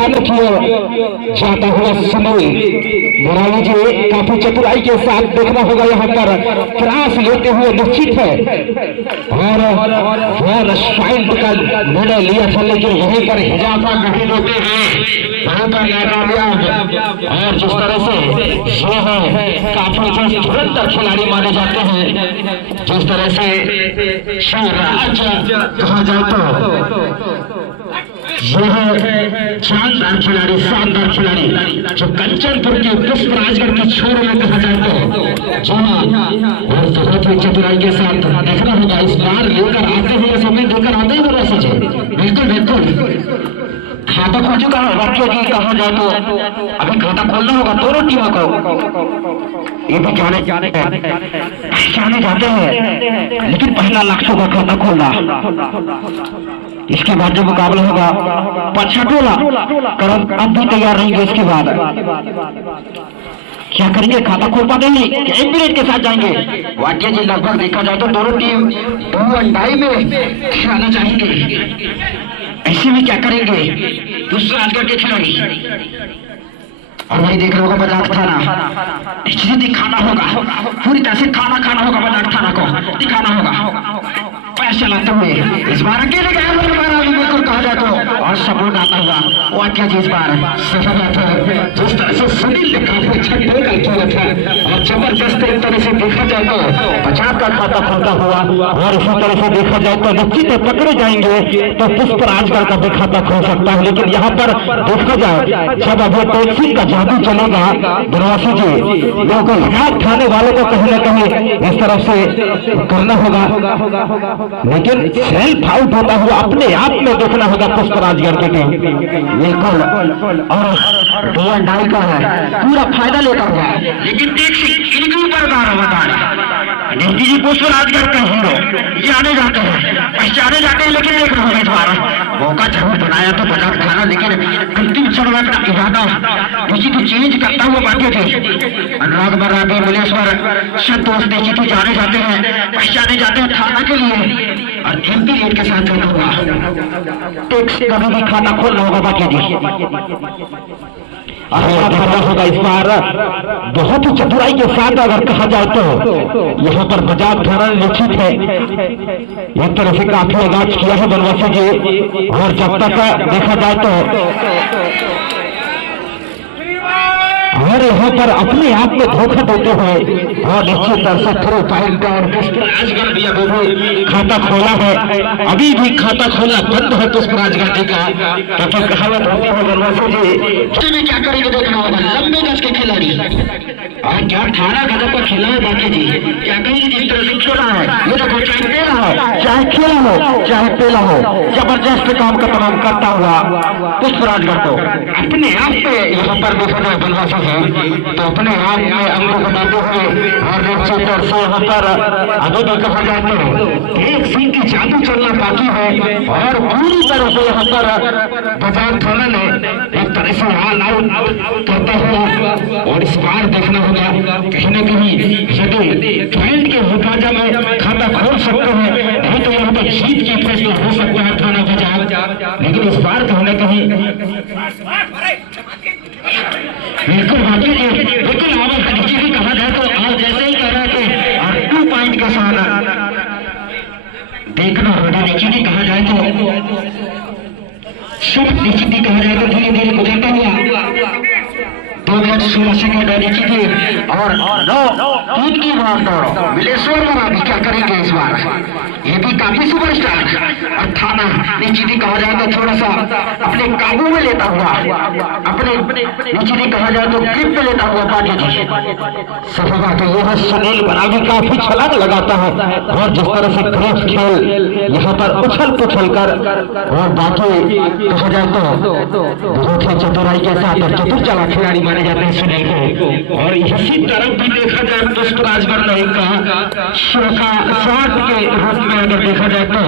थाने की ओर जाता हुआ सुनील मुरारी जी काफी चतुराई के साथ देखना होगा यहाँ पर क्रॉस लेते हुए निश्चित है और पॉइंट का निर्णय लिया था, लेकिन वहीं पर हिजाफा नहीं लेते हैं, बहुत नाकामयाब। और जिस तरह से ये है काफी जो धुरंधर खिलाड़ी माने जाते हैं, जिस तरह से शिवराज कहा जाए तो ये है शानदार खिलाड़ी, शानदार खिलाड़ी जो कंचनपुर के पुष्पराजगढ़ की छोर में कहा जाए तो जी हाँ, और बहुत ही चतुराई के साथ देखना होगा इस बार लेकर आते हुए समय लेकर आते ही होगा सच। बिल्कुल बिल्कुल खाता खोल चुका है बच्चों की कहा जाए तो अभी खाता खोलना होगा दोनों टीमों को। ये भी जाने जाते हैं, लेकिन पहला लक्ष्य होगा खाता खोलना। इसके बाद जो मुकाबला होगा पछा टोला करम अब भी तैयार रहेंगे। इसके बाद क्या करेंगे, खाता खोल पाते नहीं, एक मिनट के साथ जाएंगे। वाक्य जी लगभग देखा जाए तो दोनों टीम 2 में खिलाना चाहेंगे। ऐसे में क्या करेंगे दूसरा राजगढ़ के खिलाड़ी, और वही देख रहे होगा बजाज थाना, इसे दिखाना होगा, पूरी तरह से खाना होगा, बजाज थाना को दिखाना होगा। पैसा लाते हुए इस बार अकेले गए बिल्कुल कहा जाए तो, और सपोर्ट आता हुआ वाक्य जी इस बार जिस तरह से सुनील ने काफी अच्छा टेकल किया था और जबरदस्त एक तरह से देखा जाए तो 50 का खाता खुलता हुआ, और इसी तरह से देखा जाए तो निश्चित पकड़े जाएंगे तो पुष्पराजगढ़ का भी खाता खुल सकता है। लेकिन यहाँ पर देखा जाए जब अभी टैक्सी का जादू चलेगा बनवासी जी, बिल्कुल हाथ खाने वालों को कहीं न कहीं इस तरह से करना होगा, लेकिन सेल्फ आउट होता हुआ अपने आप में देखना होगा पुष्पराजगढ़ की टीम बिल्कुल, और डाई का है पूरा फायदा लेता हुआ। लेकिन इनके ऊपर नेहरू जी पुष्पराजगढ़ का हीरो जाने जाते हैं, पहचाने जाते हैं, लेकिन देखना होगा इस बार मौका जरूर बनाया तो बजाज खाना, लेकिन अंतिम क्षण में अपना इरादा किसी को चेंज करता हुआ बाकी थे। अनुराग मराठी मलेश्वर संतोष दीक्षित जाने जाते हैं, पहचाने जाते हैं थाना के लिए, और एमपी रेट के साथ जाना होगा, टैक्स कभी भी खाता खोलना होगा बाकी जी। होगा इस बार बहुत ही चतुराई के साथ अगर कहा जाए तो यहाँ पर बजाज थाना निश्चित है, एक तरह से काफी आगाज किया है बनवासी जी, और जब तक देखा जाए तो और यहाँ पर अपने आप में धोखा देते हुए और निश्चित तरह से थ्रू पॉइंट और पुष्पराजगढ़ भी अभी खाता खोला है, अभी भी खाता खोलना बंद है पुष्पराजगढ़ जी का, क्योंकि कहावत होती है बनवासी जी भी क्या करेंगे देखना होगा। लंबे गज के खिलाड़ी और क्या 18 गजब का खिला है बाकी जी, क्या कहेंगे जिस तरह से खेला है, ये देखो चाहे पेला हो चाहे खेला हो चाहे पेला हो, जबरदस्त काम का तमाम करता हुआ पुष्पराजगढ़ को अपने आप पे यहाँ पर देखा बनवासी है तो अपने आप में अंगों बनाते हुए, और निश्चित तौर से यहाँ पर अभी भी कहा जाए तो एक सिंह की जादू चलना बाकी है, और पूरी तरह से यहाँ पर बजाज थाना ने एक तरह से ऑल आउट करता हुआ, और इस बार देखना होगा कहीं न कहीं यदि पॉइंट के मुकाबले में खाता खोल सकते हैं, नहीं तो यहाँ पर जीत की फैसला हो सकता है थाना बजाज, लेकिन इस बार कहीं न कहीं बिल्कुल बाकी बिल्कुल आवाज निश्चित कहा जाए तो आज जैसे ही कह रहे थे, और 2 पॉइंट के साथ देखना होगा निश्चित कहा जाए तो सब निश्चित कहा जाए तो धीरे धीरे गुजरता हुआ 2 मिनट 16 सेकंड निश्चित, और 9 की बार बिलेश्वर मराठी क्या करेंगे इस बार, ये भी काफी सुपरस्टार, और थाना निश्चित कहा जाए तो थोड़ा सा अपने काबू में लेता हुआ, अपने निश्चित कहा जाए तो ग्रिप में लेता हुआ बाकी जी। सही बात है, यह सुनील मराठी काफी छलांग लगाता है, और जिस तरह से क्रिकेट खेल यहाँ पर उछल पुछल कर, और बाकी कहा जाए तो बहुत ही चतुराई के साथ और चतुर चला खिलाड़ी माने जाते हैं सुनील को, और इसी तरफ भी देखा जाए पुष्पराजगढ़ का शॉट के रूप में अगर देखा जाए तो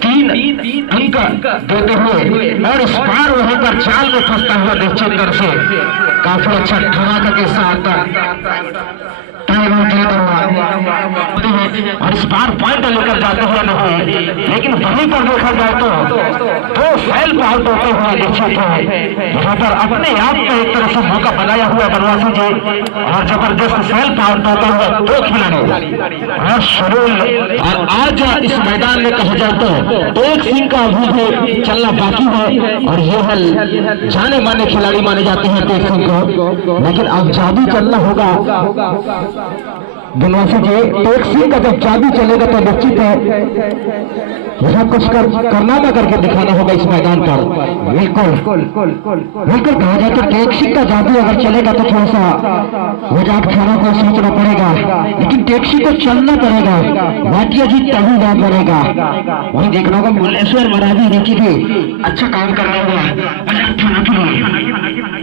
3 अंक देते हुए, और इस बार वहां पर चाल में फंसता हुआ निश्चित से काफी अच्छा धमाका के साथ और इस बार पॉइंट लेकर जाते हुए नहीं, लेकिन वहीं पर देखा जाए तो दो सेल्फ आउट होते हुए निश्चित है। यहाँ पर अपने आप में एक तरह से मौका बनाया हुआ बनवासी जी और जबरदस्त सेल्फ आउट होता हुआ दो खिलाड़ी और शुरू। और आज इस मैदान में कहा जाए तो टेक सिंह का अभी भी चलना बाकी है और ये हल जाने माने खिलाड़ी माने जाते हैं टेक सिंह को, लेकिन अब जादू चलना होगा बनवासी जी। टेक सिंह का जब जादू चलेगा तो निश्चित है यहाँ कुछ करना ना करके दिखाना होगा इस मैदान पर। बिल्कुल बिल्कुल कहा जाए तो टेक सिंह का जादू अगर चलेगा तो थोड़ा सा वजात खाना को सोचना पड़ेगा, लेकिन टेक सिंह को चलना पड़ेगा, भाटिया जी तभी बात बनेगा। वही देखना होगा मुल्लेश्वर महाराज नीचे भी अच्छा काम करना होगा वजात खाना के लिए,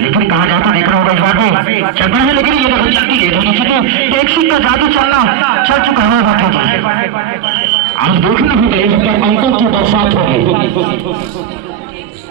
लेकिन कहा जाता देखना होगा इस बार भी चल रहा है, लेकिन ये बहुत जल्दी है नीचे तो टेक सिंह का जादू चलना चल चुका है। आज देखना होगा यहाँ पर अंकों की बरसात होगी।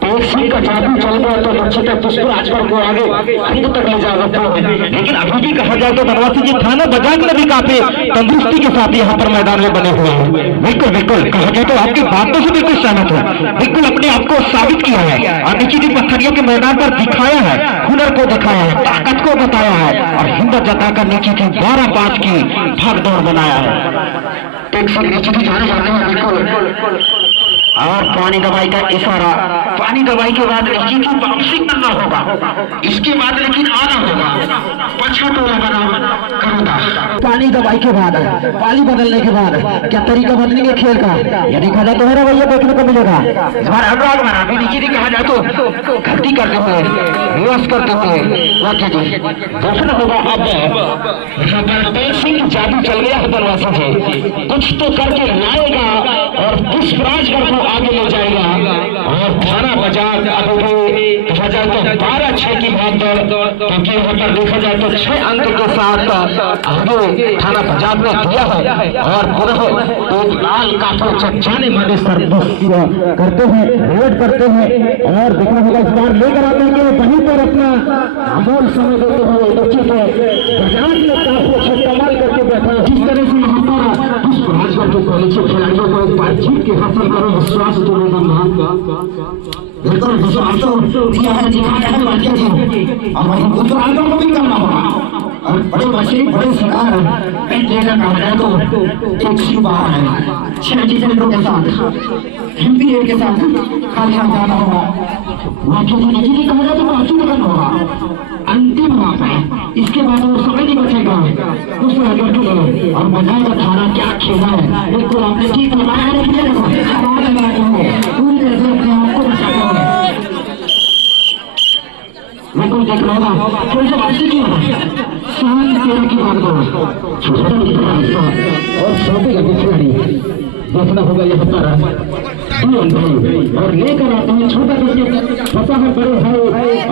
टेक सिंह का जादू चल गया तो निश्चित है पुष्पराज को आगे अंत तक ले जा सकते हैं, लेकिन अभी भी कहा जाए तो बनवासी जी थाना बजाज में भी काफी तंदुरुस्ती के साथ यहाँ पर मैदान में बने हुए हैं। बिल्कुल बिल्कुल कहा जाए तो आपकी बातों से बिल्कुल सहमत है, बिल्कुल अपने आप को साबित किया है और निश्चित ही पत्थरिया के मैदान पर दिखाया है, हुनर को दिखाया है, ताकत को बताया है और हिम्मत जताकर नीचे की 12 बात की भाग दौड़ बनाया है। टेक सिंह नीचे भी जाने जाते हैं बिल्कुल और पानी दवाई का इशारा, पानी दवाई के बाद निश्चित ही वापसी करना होगा, इसके बाद लेकिन आना होगा पछा टोला बना करूंगा। पानी दवाई के बाद पानी बदलने के बाद क्या तरीका बदलेंगे खेल का, यदि देखा जाए तो हरा भैया देखने को मिलेगा। इस बार अनुराग महाराज भी नीचे कहा जाए तो गलती करते हुए निवास करते हुए वाक्य जी देखना होगा। अब यहाँ पर टेक सिंह जादू चल गया है बनवासी जी, कुछ तो करके लाएगा और पुष्पराज को आगे ले जाएगा और थाना बाजार अभी कहा जाए तो 12-6 की भाग दौड़, क्योंकि यहाँ पर देखा जाए तो 6 अंक के साथ आगे थाना बाजार में दिया है और पुनः एक लाल काफी जाने माने सर्विस करते हैं, रेड करते हैं और देखना होगा इस बार लेकर आते हैं वहीं पर अपना अमोल समय देते हुए बच्चे को बाजार में काफी अच्छा कमाल करके बैठा। जिस तरह से यहाँ पर पुष्पराज के कॉलेज के खिलाड़ियों को एक बार जीत के हासिल करो विश्वास तो बिल्कुल विश्वास तो दिया है दिखाया है वाक्य जी और वहीं उत्तराखंड को भी करना होगा और बड़े बच्चे बड़े सरकार लेकर कहा जाए तो एक सी बार है 6 डिफेंडरों के साथ हिंदी के साथ खाली जाना होगा। वाक्य जी नहीं कहा जाए तो बाकी करना होगा, अंतिम बात है, इसके बाद वो समय नहीं बचेगा उस आगे के लिए और मजा का धारा क्या खेला है। बिल्कुल आपने ठीक बताया है, पूरी तरह से अपने आप को बचाते हुए बिल्कुल देखना होगा थोड़ी सी वापसी की होगा 7-13 की बात करो और छोटे खिलाड़ी देखना होगा यहाँ पर और लेकर आते हैं छोटा फंसा है बड़े भाई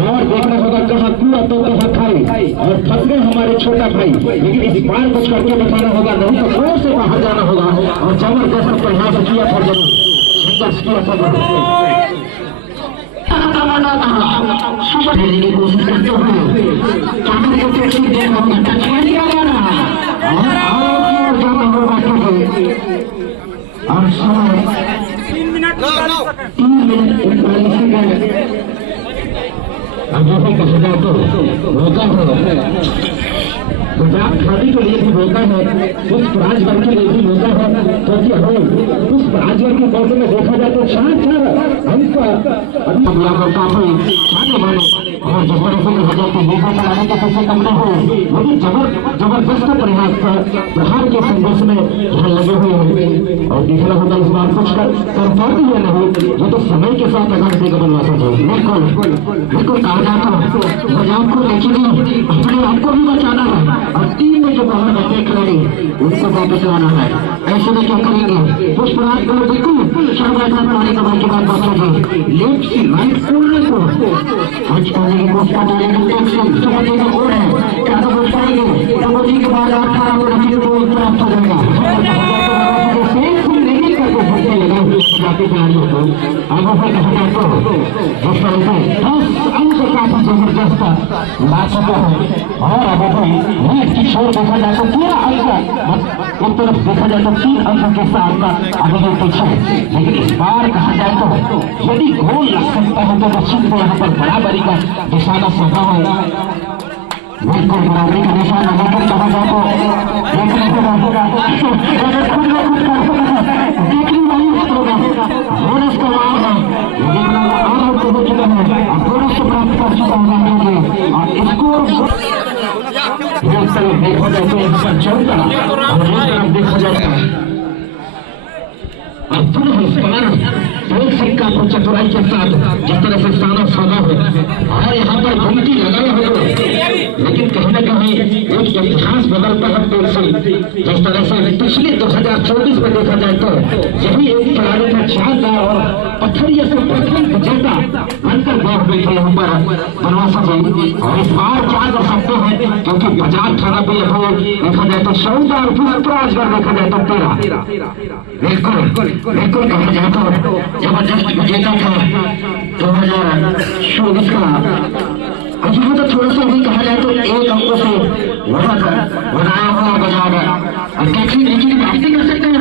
और देखना होगा कहाँ कुआ तो कहाँ खाई और फंस गए हमारे छोटा भाई, लेकिन इस बार कुछ करके दिखाना होगा, नहीं तो जोर से बाहर जाना होगा और जबरदस्त प्रयास किया था जरूर संघर्ष किया था की कोशिश करते हुए और समय 3 मिनट 41 सेकंड। अब जैसे कहा जाए तो मौका है गुजरात खादी के लिए भी मौका है, पुष्पराजगढ़ के लिए भी मौका है, क्योंकि हमें पुष्पराजगढ़ के मौके में देखा जाए तो 4 अंक काफी जाने माने और जिस तरह से कहा जाए तो मौका चलाने के सबसे कम न हो, लेकिन जबरदस्त प्रयास प्रहार के संघर्ष में यहाँ लगे हुए हैं और देखना होगा इस बार कुछ कर पाते या नहीं, ये तो समय के साथ अगर से बनवासा चाहिए। बिल्कुल कहा जाता है बजाव को लेकिन अपने आप को भी बचाना है और टीम में जो बाहर बैठे खिलाड़ी उनको वापस लाना है। ऐसे में क्या करेंगे पुष्पराज को बिल्कुल शर्माता पानी का के बाद बचोगे लेफ्ट से राइट कोर्नर को आज करने की कोशिश कर रहे हैं। समझने का गोल है क्या तो बच पाएंगे प्रगति के बाद 18 को प्राप्त हो जाएगा नहीं करके भटके लगा जाते खिलाड़ियों को आगे से कहा जाए तो जिस तरह से 10 अंक काफी जबरदस्त जबरदस्त ला चुके हैं और अब अभी लीड की छोर देखा जाए तो पूरा अंक एक तरफ देखा जाए तो 3 अंक के साथ आगे के पीछे, लेकिन इस बार कहा जाए तो यदि गोल लग सकता है तो निश्चित यहाँ पर बराबरी का निशाना सौदा है। बिल्कुल बराबरी का निशाना लेकर कहा जाए तो देखने बोनस का लाभ है, लेकिन आरोप हो चुका है और बोनस से प्राप्त कर चुका है और स्कोर एक तरफ देखा जाए तो 114 और एक तरफ देखा जाता है अब पुनः इस बार एक सिक्का को चतुराई के साथ जिस तरह से साना सौदा हो और यहाँ पर घुमती लगाए हुए, लेकिन कहीं न कहीं एक इतिहास बदलता है देश से। जिस तरह से पिछले 2024 में देखा जाए तो यही एक खिलाड़ी का चांदा और पत्थरिया से प्रथम विजेता बनकर बैठ बैठे यहाँ पर बनवासा जी, और इस बार क्या कर सकते हैं क्योंकि बजाज थाना पे देखा जाए तो 14 और फिर देखा जाए तो 13 बिल्कुल कहा जाए तो जबरदस्त विजेता था 2024 का। अब यहाँ तो थोड़ा सा भी कहा जाए तो 1 अंकों से बनाया हुआ बजाज अब कैसी नीचे वापसी कर सकते हैं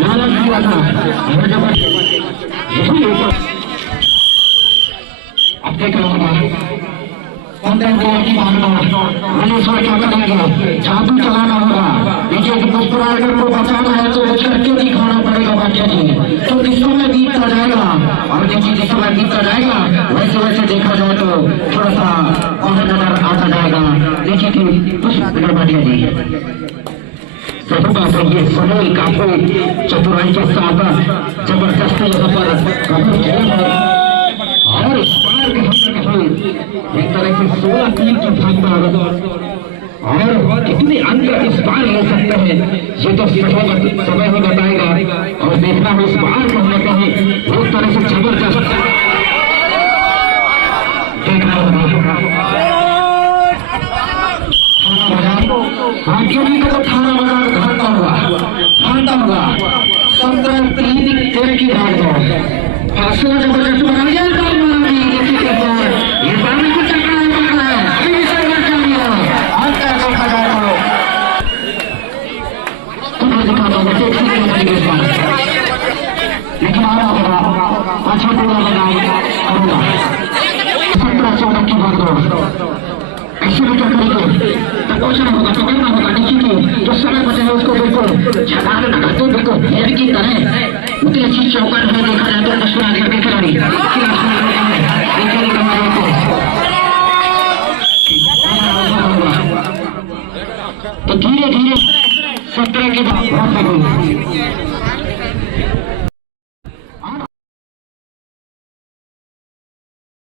लालच दिया था अब देख रहा हूँ क्या करेंगे, जादू चलाना होगा। देखिए कि पुष्पराज को बचाना है तो चरके दिखाना पड़ेगा भाटिया जी, तो किस समय बीतता जाएगा और देखिए जिस समय बीतता जाएगा वैसे वैसे देखा जाए तो थोड़ा सा और नजर आता जाएगा। देखिए कि पुष्प भाटिया जी सही बात है, ये समय काफी चतुराई के साथ जबरदस्त यहाँ पर कवर किया है और इस बार एक तरह से 16-3 की भागदौड़ और कितने अंक इस बार ले सकते हैं ये तो समय ही बताएगा। और देखना है इस बार कहीं न कहीं एक तरह से जबरदस्त देखना होगा। भाग्यवी का तो थाना बाजार भागता होगा 17-3 की भागदौड़ फासला जबरदस्त बना दिया लेकिन आ रहा होगा अच्छा पूरा बनाएगा 17-14 की भागदौड़ ऐसे में क्या करेंगे, पहुंचना होगा पकड़ना होगा नीचे की जो समय बचे है उसको बिल्कुल छलांग लगाते बिल्कुल भेड़ की तरह उतनी अच्छी चौकट में देखा जाए तो पुष्पराज के खिलाड़ी तो धीरे धीरे 17 की बात